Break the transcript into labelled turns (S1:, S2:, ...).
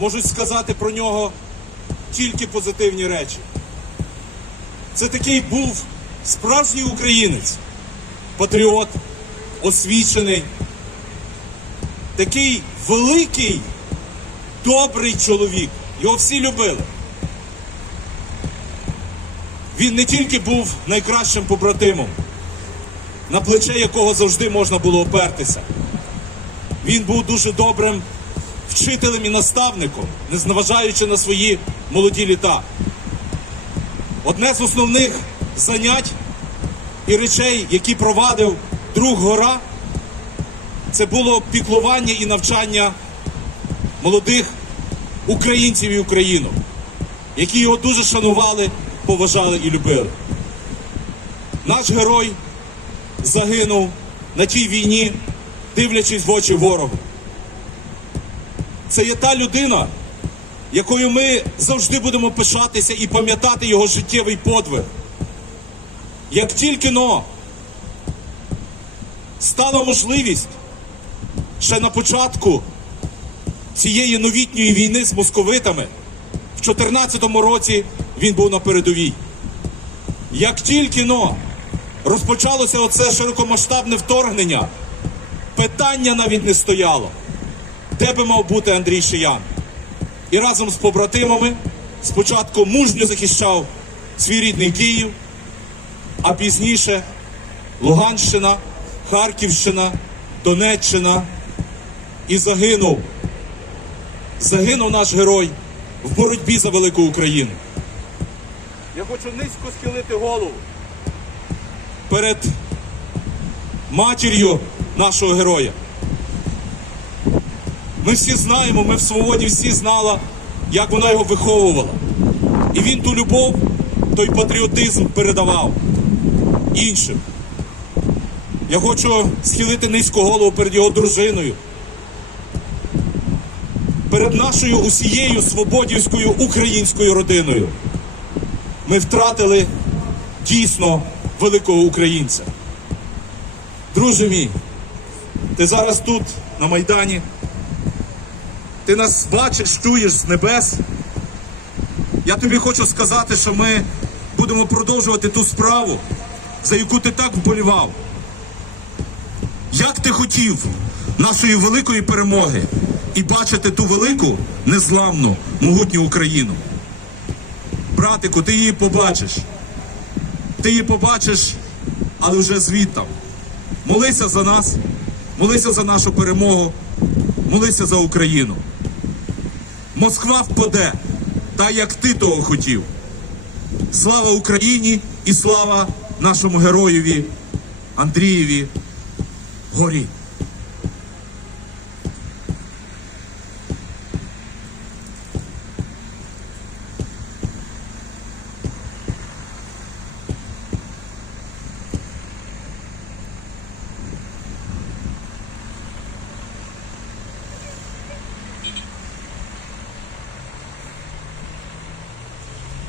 S1: можуть сказати про нього тільки позитивні речі. Це такий був справжній українець, патріот, освічений, такий великий, добрий чоловік. Його всі любили. Він не тільки був найкращим побратимом, на плече якого завжди можна було опертися. Він був дуже добрим вчителем і наставником, незважаючи на свої молоді літа. Одне з основних занять і речей, які провадив друг гора, це було піклування і навчання молодих українців і українок, які його дуже шанували, поважали і любили. Наш герой загинув на тій війні, дивлячись в очі ворогу. Це є та людина, якою ми завжди будемо пишатися і пам'ятати його життєвий подвиг. Як тільки но стала можливість ще на початку цієї новітньої війни з московитами, в 2014 році він був на передовій. Як тільки но розпочалося оце широкомасштабне вторгнення, питання навіть не стояло, де би мав бути Андрій Шиян. І разом з побратимами спочатку мужньо захищав свій рідний Київ, а пізніше Луганщина, Харківщина, Донеччина і загинув. Загинув наш герой в боротьбі за велику Україну. Я хочу низько схилити голову перед матір'ю нашого героя. Ми всі знаємо, ми в свободі всі знали, як вона його виховувала. І він ту любов, той патріотизм передавав іншим. Я хочу схилити низько голову перед його дружиною, перед нашою усією свободівською українською родиною. Ми втратили дійсно великого українця. Друже мій, ти зараз тут, на Майдані. Ти нас бачиш, чуєш з небес. Я тобі хочу сказати, що ми будемо продовжувати ту справу, за яку ти так вболівав. Як ти хотів нашої великої перемоги і бачити ту велику, незламну, могутню Україну. Братику, ти її побачиш. Ти її побачиш, але вже звідтам. Молися за нас, молися за нашу перемогу, молися за Україну. Москва впаде, та як ти того хотів. Слава Україні і слава нашому героєві Андрієві Горі.